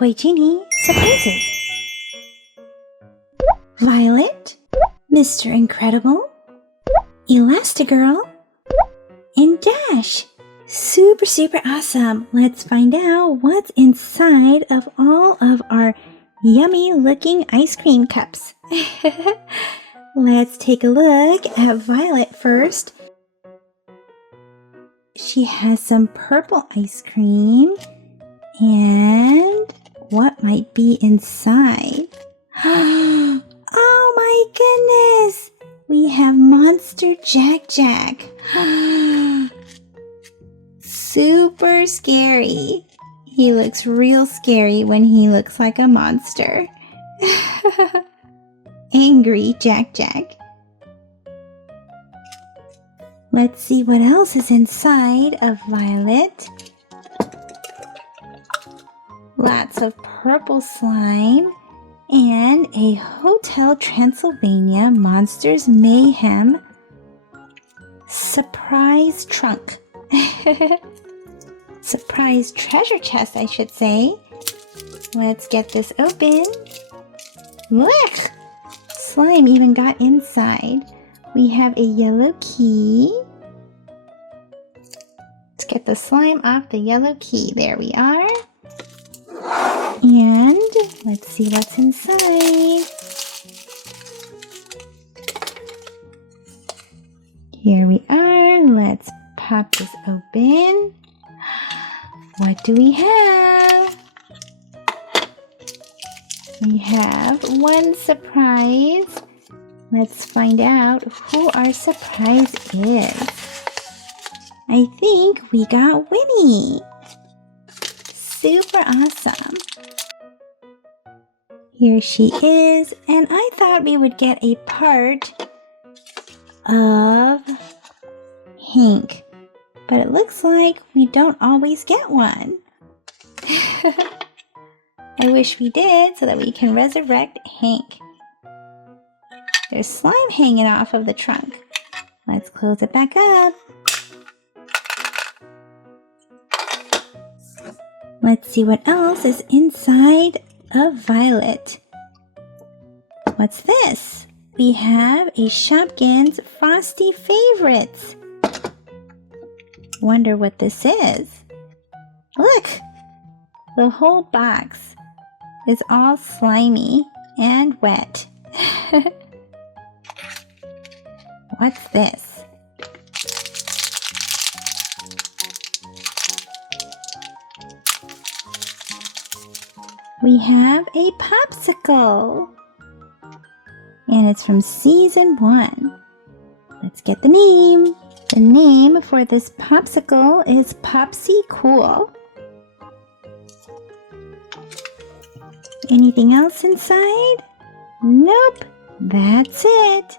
Toy Genie Surprises. Violet, Mr. Incredible, Elastigirl, and Dash. Super awesome. Let's find out what's inside of all of our yummy looking ice cream cups. Let's take a look at Violet first. She has some purple ice cream. And what might be inside? Oh my goodness! We have Monster Jack. Super scary. He looks real scary when he looks like a monster. Angry Jack. Let's see what else is inside of Violet. Lots of purple slime and a Hotel Transylvania Monsters Mayhem surprise trunk. Surprise treasure chest, I should say. Let's get this open. Look! Slime even got inside. We have a yellow key. Let's get the slime off the yellow key. There we are. And let's see what's inside. Here we are. Let's pop this open. What do we have? We have one surprise. Let's find out who our surprise is. I think we got Winnie. Super awesome. Here she is, and I thought we would get a part of Hank, but it looks like we don't always get one. I wish we did so that we can resurrect Hank. There's slime hanging off of the trunk. Let's close it back up. Let's see what else is inside of Violet. What's this? We have a Shopkins Frosty Favorites. Wonder what this is. Look! The whole box is all slimy and wet. What's this? We have a popsicle. And it's from season 1. Let's get the name. The name for this popsicle is Popsy Cool. Anything else inside? Nope, that's it.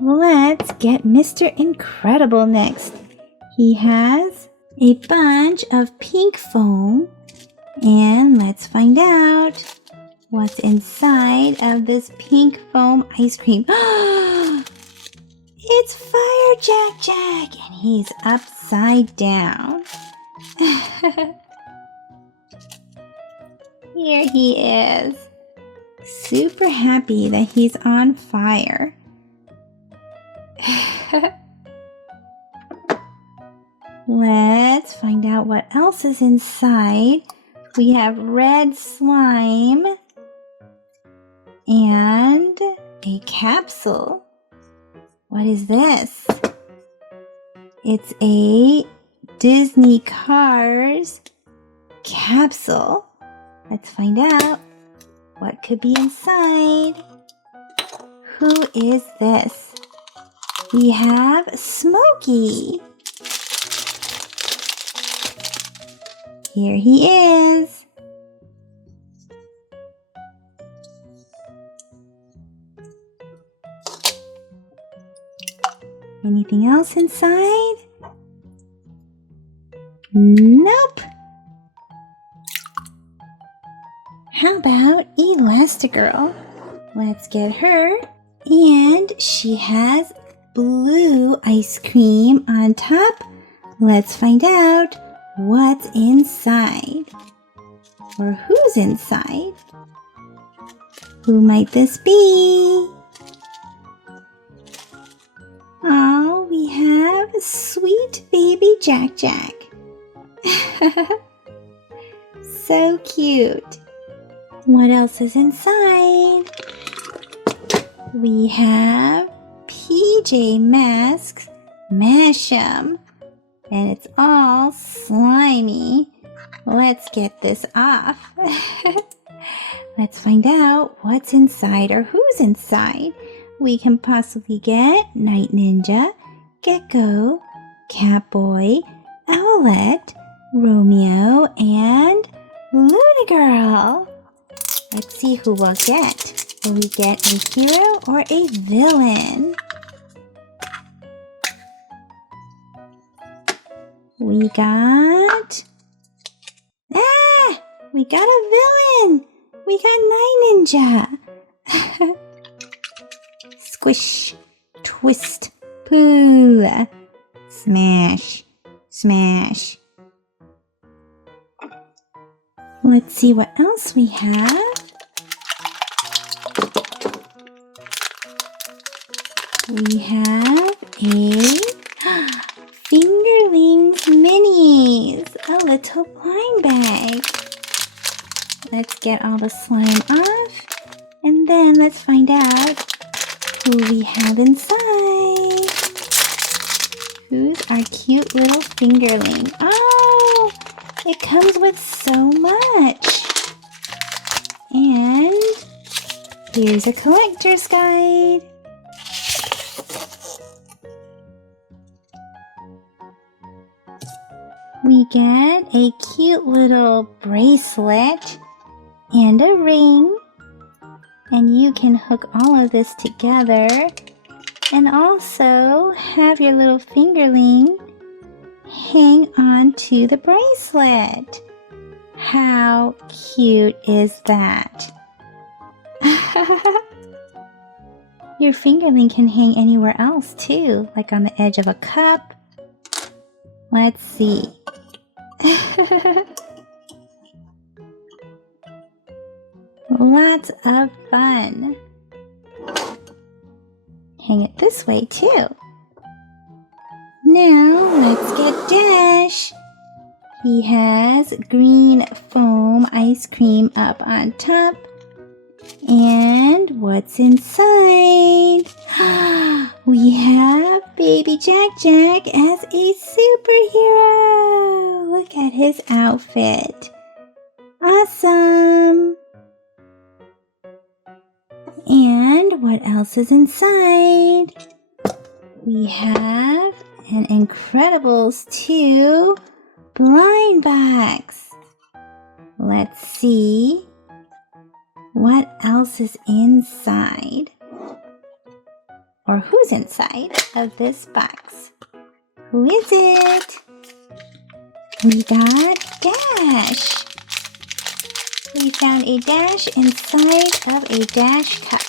Let's get Mr. Incredible next. He has a bunch of pink foam. And let's find out what's inside of this pink foam ice cream. It's Fire Jack, and he's upside down. Here he is. Super happy that he's on fire. Let's find out what else is inside. We have red slime and a capsule. What is this? It's a Disney Cars capsule. Let's find out what could be inside. Who is this? We have Smokey. Here he is. Anything else inside? Nope. How about Elastigirl? Let's get her. And she has blue ice cream on top. Let's find out what's inside. Or who's inside? Who might this be? Oh, we have sweet baby Jack Jack. So cute. What else is inside? We have PJ Masks Mashem, and it's all slimy. Let's get this off. Let's find out what's inside or who's inside. We can possibly get Night Ninja, Gecko, Catboy, Owlette, Romeo, and Luna Girl. Let's see who we'll get. Will we get a hero or a villain? We got a villain! We got Night Ninja! Squish, twist, pull, smash, smash. Let's see what else we have. We have a Fingerlings Minis, a little blind bag. Let's get all the slime off, and then let's find out who we have inside. Who's our cute little fingerling? Oh, it comes with so much. And here's a collector's guide. We get a cute little bracelet and a ring, and you can hook all of this together and also have your little fingerling hang on to the bracelet. How cute is that? Your fingerling can hang anywhere else too, like on the edge of a cup. Let's see. Lots of fun. Hang it this way too. Now let's get Dash. He has green foam ice cream up on top. And what's inside? We have baby Jack Jack as a superhero. Look at his outfit. Awesome. And what else is inside? We have an Incredibles 2 blind box. Let's see what else is inside, or who's inside of this box. Who is it? We got Dash. We found a Dash inside of a Dash cup.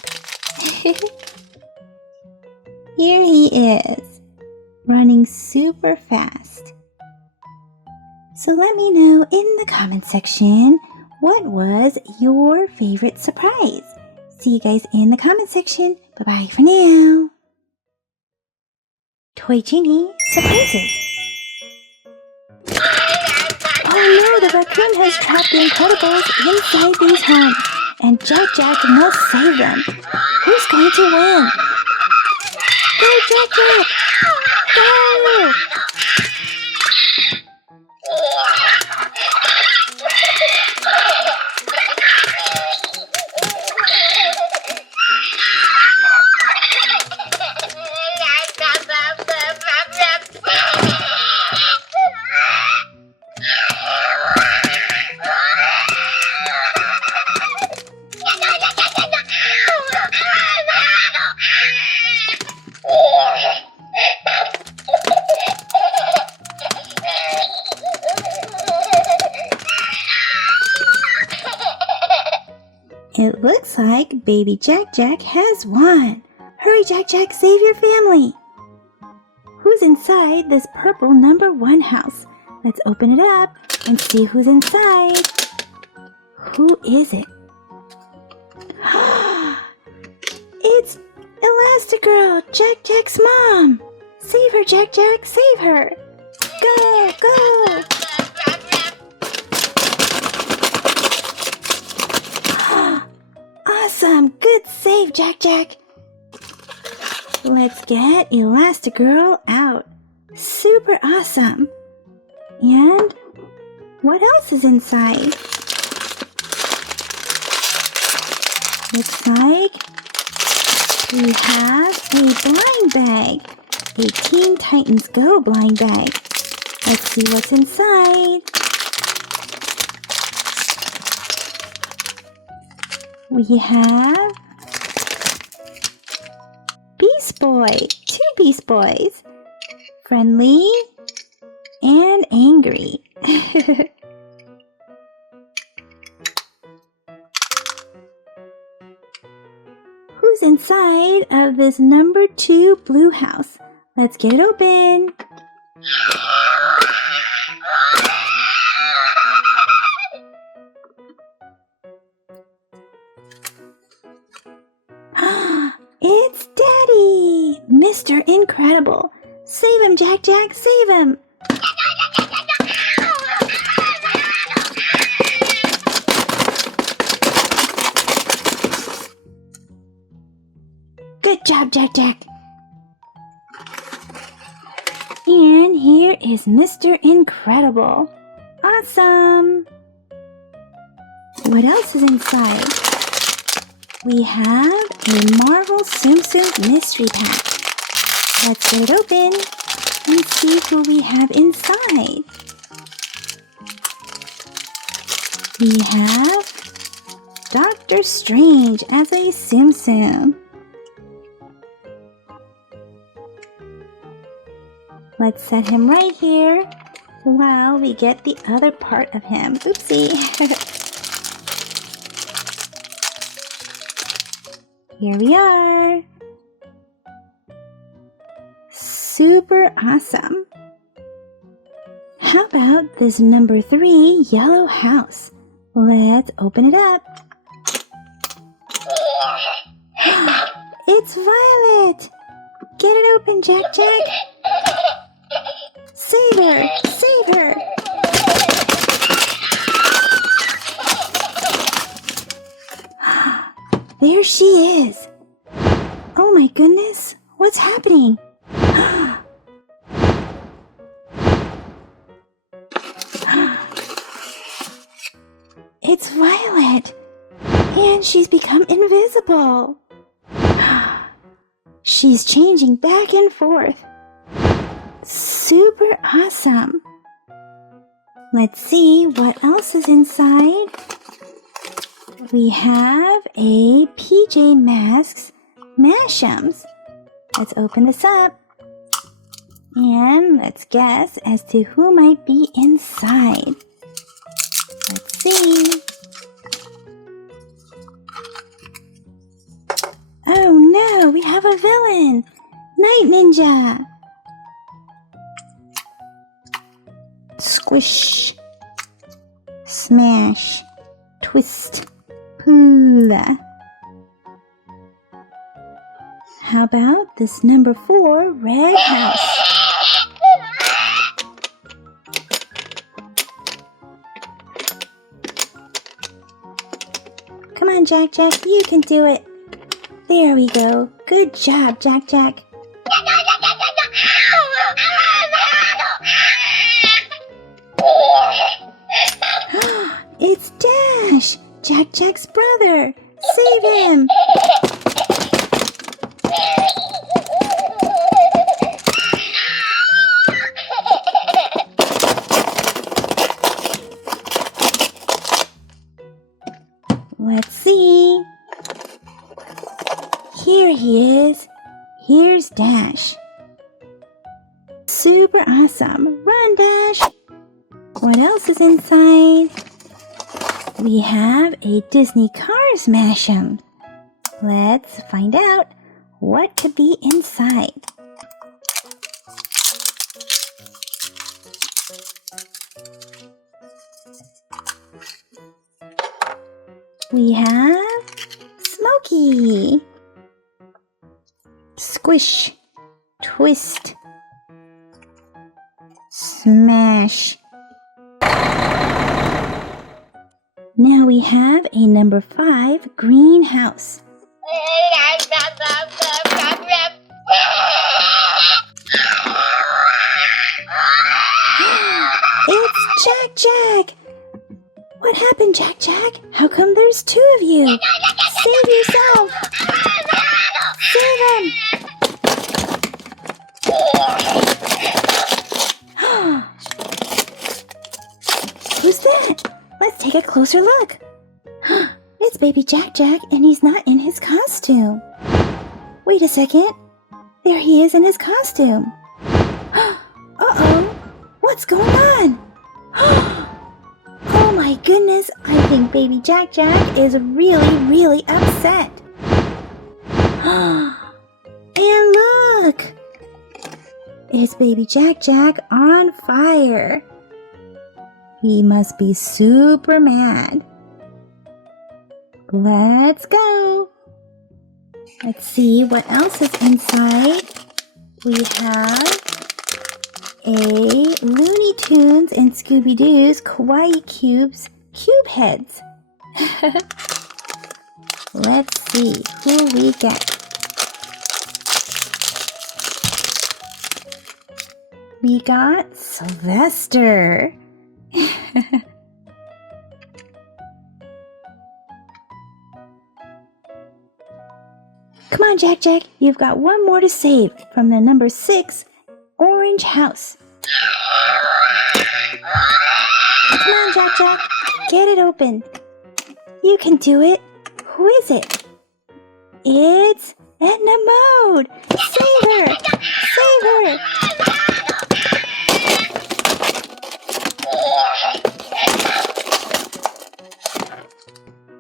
Here he is, running super fast. So let me know in the comment section, what was your favorite surprise? See you guys in the comment section. Bye-bye for now. Toy Genie Surprises. Oh no, the raccoon has trapped the Incredibles inside these homes, and Jack Jack must save them. Who's going to win? Go, Jack Jack! Go! It looks like baby Jack Jack has won. Hurry, Jack Jack, save your family. Who's inside this purple #1 house? Let's open it up and see who's inside. Who is it? It's Elastigirl, Jack-Jack's mom! Save her, Jack-Jack, save her! Go, go! Awesome! Good save, Jack-Jack! Let's get Elastigirl out. Super awesome! And what else is inside? Looks like we have a blind bag. A Teen Titans Go blind bag. Let's see what's inside. We have Beast Boy. 2 Beast Boys. Friendly and angry. Who's inside of this number 2 blue house? Let's get it open. It's Daddy! Mr. Incredible! Save him, Jack-Jack! Save him! Good job, Jack-Jack! And here is Mr. Incredible. Awesome! What else is inside? We have a Marvel Tsum Tsum mystery pack. Let's get it open and see who we have inside. We have Doctor Strange as a Tsum Tsum. Let's set him right here while we get the other part of him. Oopsie! Here we are! Super awesome! How about this number 3 yellow house? Let's open it up. It's Violet! Get it open, Jack-Jack! Save her! Save her! There she is! Oh my goodness! What's happening? It's Violet! And she's become invisible! She's changing back and forth. Super awesome! Let's see what else is inside. We have a PJ Masks Mash'ems. Let's open this up. And let's guess as to who might be inside. Let's see. Oh no, we have a villain! Night Ninja! Squish, smash, twist, pull. How about this number 4 red house? Come on, Jack-Jack, you can do it. There we go. Good job, Jack-Jack. It's Dash, Jack-Jack's brother. Save him. Let's see. Here he is. Here's Dash. Super awesome. Run, Dash. What else is inside? We have a Disney Cars Mash'em. Let's find out what could be inside. We have Smokey. Squish. Twist. Smash. Now we have a number 5 greenhouse. It's Jack Jack! What happened, Jack Jack? How come there's 2 of you? Save yourself! Save him! Who's that? Let's take a closer look. It's baby Jack Jack, and he's not in his costume. Wait a second. There he is in his costume. Uh-oh. What's going on? Oh my goodness. I think baby Jack Jack is really upset. And look. It's baby Jack Jack on fire. He must be super mad. Let's go. Let's see what else is inside. We have a Looney Tunes and Scooby-Doo's Kawaii Cubes cube heads. Let's see who we get. We got Sylvester. Come on, Jack Jack. You've got one more to save from the number 6 orange house. Come on, Jack Jack. Get it open. You can do it. Who is it? It's Edna Mode. Save her. Save her.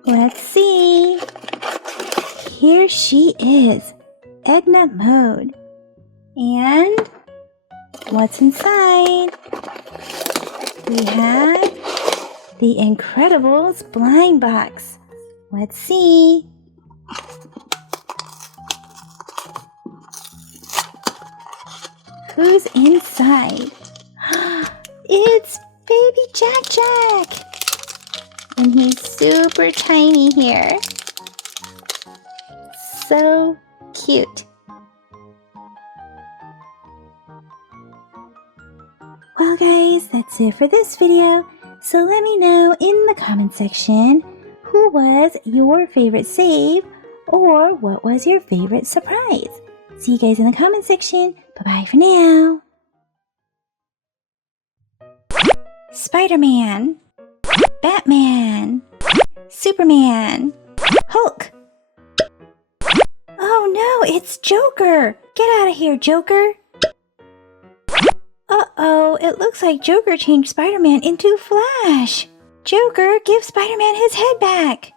Let's see. Here she is, Edna Mode. And what's inside? We have the Incredibles blind box. Let's see. Who's inside? It's baby Jack Jack. And he's super tiny here. So cute. Well guys, that's it for this video. So let me know in the comment section who was your favorite save or what was your favorite surprise. See you guys in the comment section. Bye-bye for now. Spider-Man. Batman. Superman. Hulk. Oh no, it's Joker! Get out of here, Joker! Uh-oh, it looks like Joker changed Spider-Man into Flash! Joker, give Spider-Man his head back!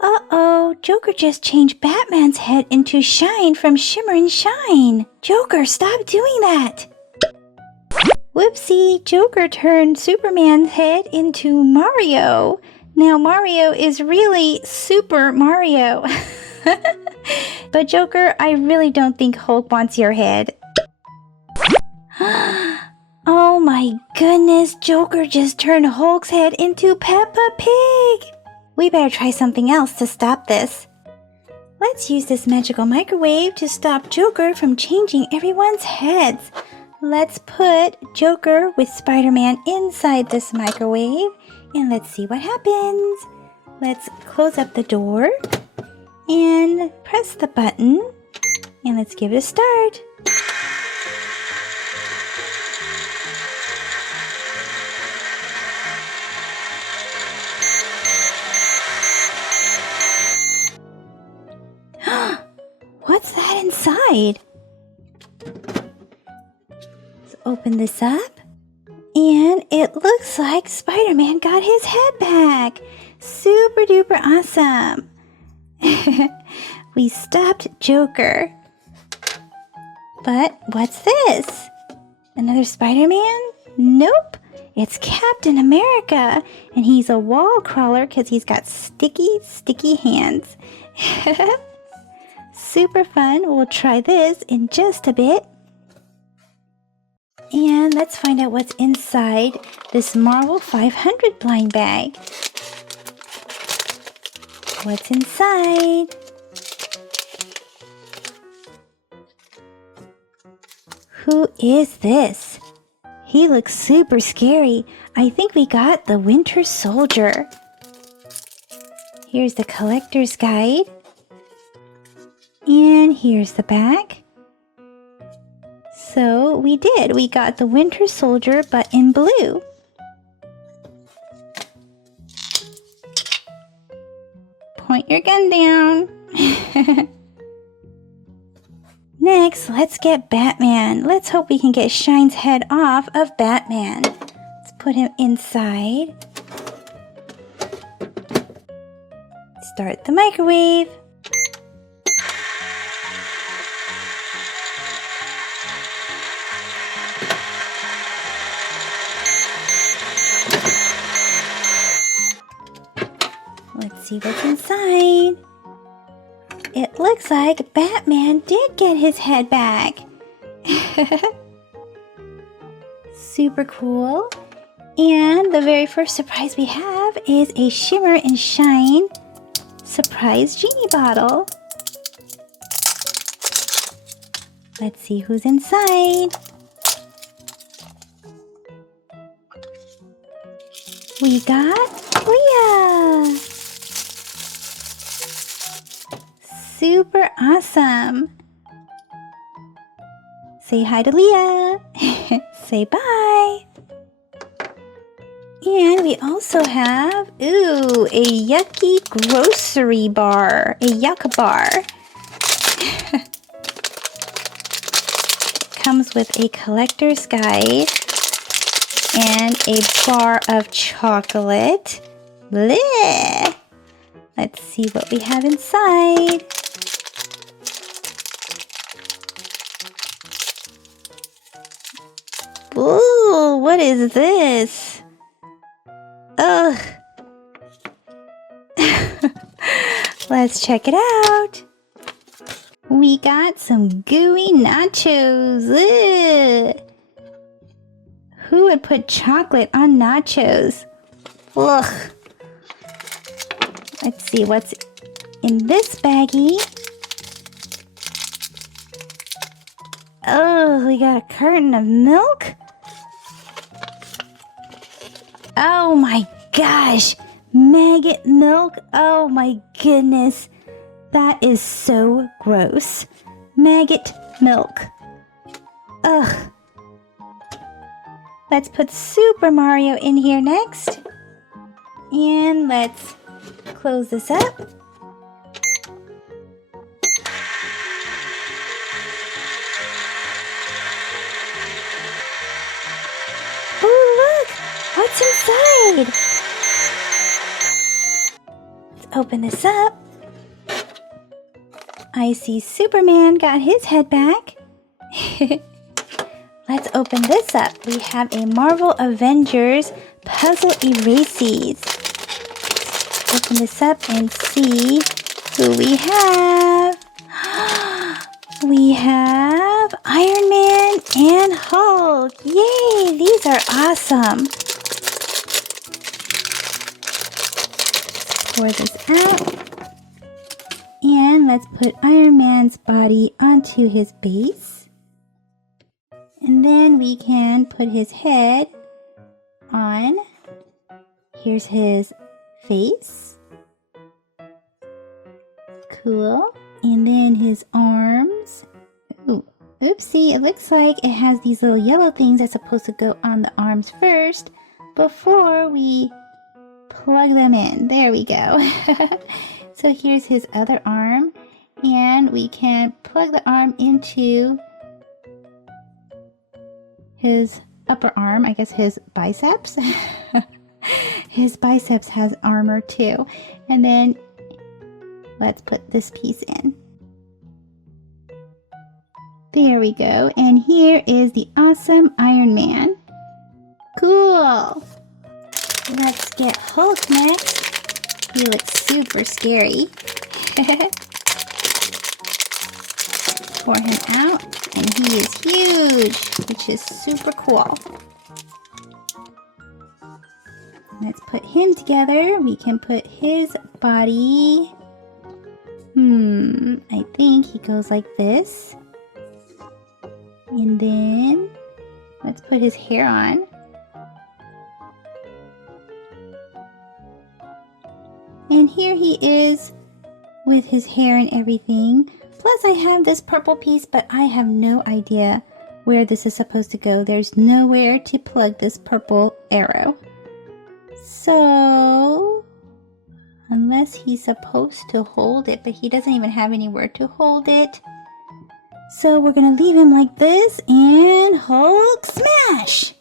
Uh-oh, Joker just changed Batman's head into Shine from Shimmer and Shine! Joker, stop doing that! Whoopsie, Joker turned Superman's head into Mario! Now Mario is really Super Mario. But Joker, I really don't think Hulk wants your head. Oh my goodness, Joker just turned Hulk's head into Peppa Pig. We better try something else to stop this. Let's use this magical microwave to stop Joker from changing everyone's heads. Let's put Joker with Spider-Man inside this microwave. And let's see what happens. Let's close up the door and press the button. And let's give it a start. What's that inside? Let's open this up. And it looks like Spider-Man got his head back. Super duper awesome. We stopped Joker. But what's this? Another Spider-Man? Nope. It's Captain America, and he's a wall crawler because he's got sticky hands. Super fun. We'll try this in just a bit. And let's find out what's inside this Marvel 500 blind bag. What's inside? Who is this? He looks super scary. I think we got the Winter Soldier. Here's the collector's guide. And here's the back. So we got the Winter Soldier, but in blue. Point your gun down. Next, let's get Batman. Let's hope we can get Shine's head off of Batman. Let's put him inside. Start the microwave. Let's see what's inside. It looks like Batman did get his head back. Super cool. And the very first surprise we have is a Shimmer and Shine Surprise Genie bottle. Let's see who's inside. We got Leah. Super awesome. Say hi to Leah. Say bye. And we also have, a yucky grocery bar. A yucca bar. Comes with a collector's guide and a bar of chocolate. Blech. Let's see what we have inside. Ooh, what is this? Ugh. Let's check it out. We got some gooey nachos. Ugh. Who would put chocolate on nachos? Ugh. Let's see what's in this baggie. Oh, we got a carton of milk. Oh my gosh, maggot milk. Oh my goodness, that is so gross. Maggot milk. Ugh. Let's put Super Mario in here next. And let's close this up. Oh, look! What's inside? Let's open this up. I see Superman got his head back. Let's open this up. We have a Marvel Avengers puzzle erases. Open this up and see who we have. We have Iron Man and Hulk. Yay, these are awesome. Pour this out. And let's put Iron Man's body onto his base. And then we can put his head on. Here's his face. Cool. And then his arms. Ooh, oopsie, it looks like it has these little yellow things that's supposed to go on the arms first before we plug them in. There we go. So here's his other arm, and we can plug the arm into his upper arm, I guess his biceps. His biceps has armor too. And then let's put this piece in. There we go. And here is the awesome Iron Man. Cool. Let's get Hulk next. He looks super scary. Pour him out, and he is huge, which is super cool. Let's put him together. We can put his body. I think he goes like this. And then let's put his hair on. And here he is with his hair and everything. Plus I have this purple piece, but I have no idea where this is supposed to go. There's nowhere to plug this purple arrow. So, unless he's supposed to hold it, but he doesn't even have anywhere to hold it. So we're gonna leave him like this and Hulk smash!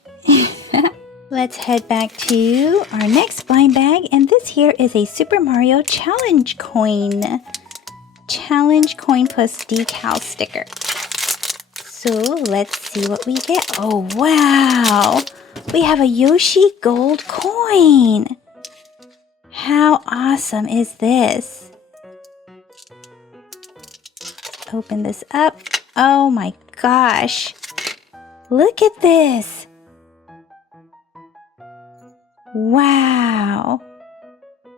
Let's head back to our next blind bag, and this here is a Super Mario Challenge coin. Challenge coin plus decal sticker. So let's see what we get. Oh wow! We have a Yoshi gold coin! How awesome is this? Open this up. Oh my gosh! Look at this! Wow!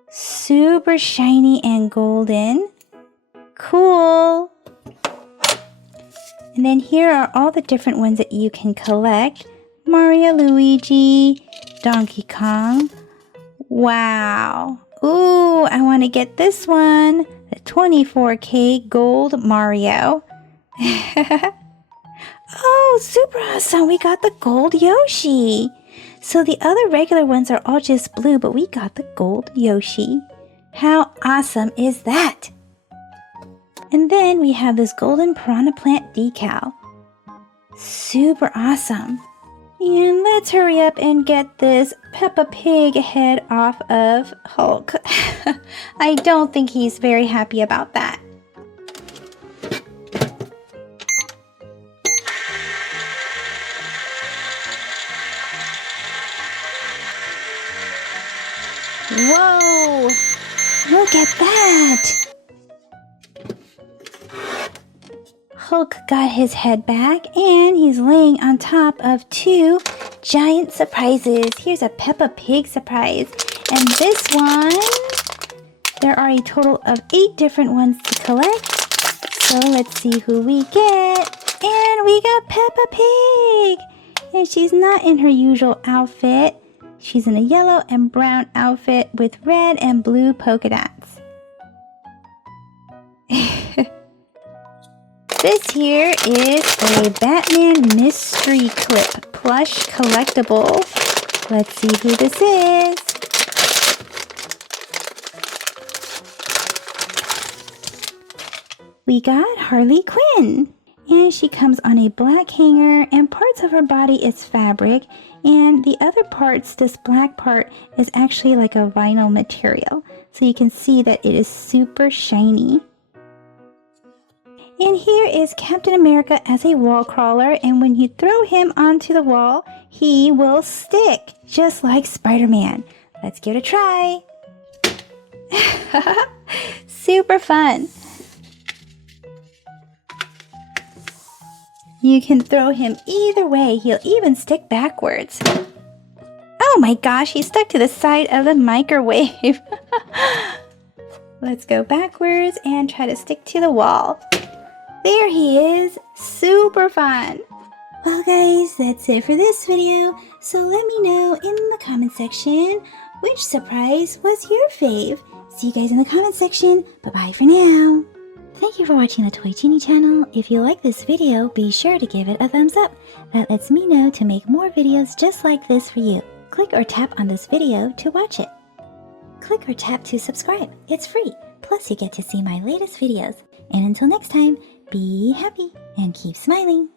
Super shiny and golden. Cool! And then here are all the different ones that you can collect. Mario, Luigi, Donkey Kong. Wow! Ooh, I want to get this one. The 24K Gold Mario. Oh, super awesome! We got the gold Yoshi. So the other regular ones are all just blue, but we got the gold Yoshi. How awesome is that? And then we have this golden piranha plant decal. Super awesome. And let's hurry up and get this Peppa Pig head off of Hulk. I don't think he's very happy about that. Whoa! Look at that! Hulk got his head back and he's laying on top of two giant surprises. Here's a Peppa Pig surprise. And this one, there are a total of 8 different ones to collect. So let's see who we get. And we got Peppa Pig! And she's not in her usual outfit. She's in a yellow and brown outfit with red and blue polka dots. This here is a Batman Mystery Clip plush collectible. Let's see who this is. We got Harley Quinn. And she comes on a black hanger, and parts of her body is fabric, and the other parts, this black part, is actually like a vinyl material. So you can see that it is super shiny. And here is Captain America as a wall crawler, and when you throw him onto the wall, he will stick, just like Spider-Man. Let's give it a try. Super fun. You can throw him either way. He'll even stick backwards. Oh my gosh, he stuck to the side of the microwave. Let's go backwards and try to stick to the wall. There he is. Super fun. Well guys, that's it for this video. So let me know in the comment section which surprise was your fave. See you guys in the comment section. Bye-bye for now. Thank you for watching the Toy Genie channel. If you like this video, be sure to give it a thumbs up. That lets me know to make more videos just like this for you. Click or tap on this video to watch it. Click or tap to subscribe. It's free. Plus you get to see my latest videos. And until next time, be happy and keep smiling.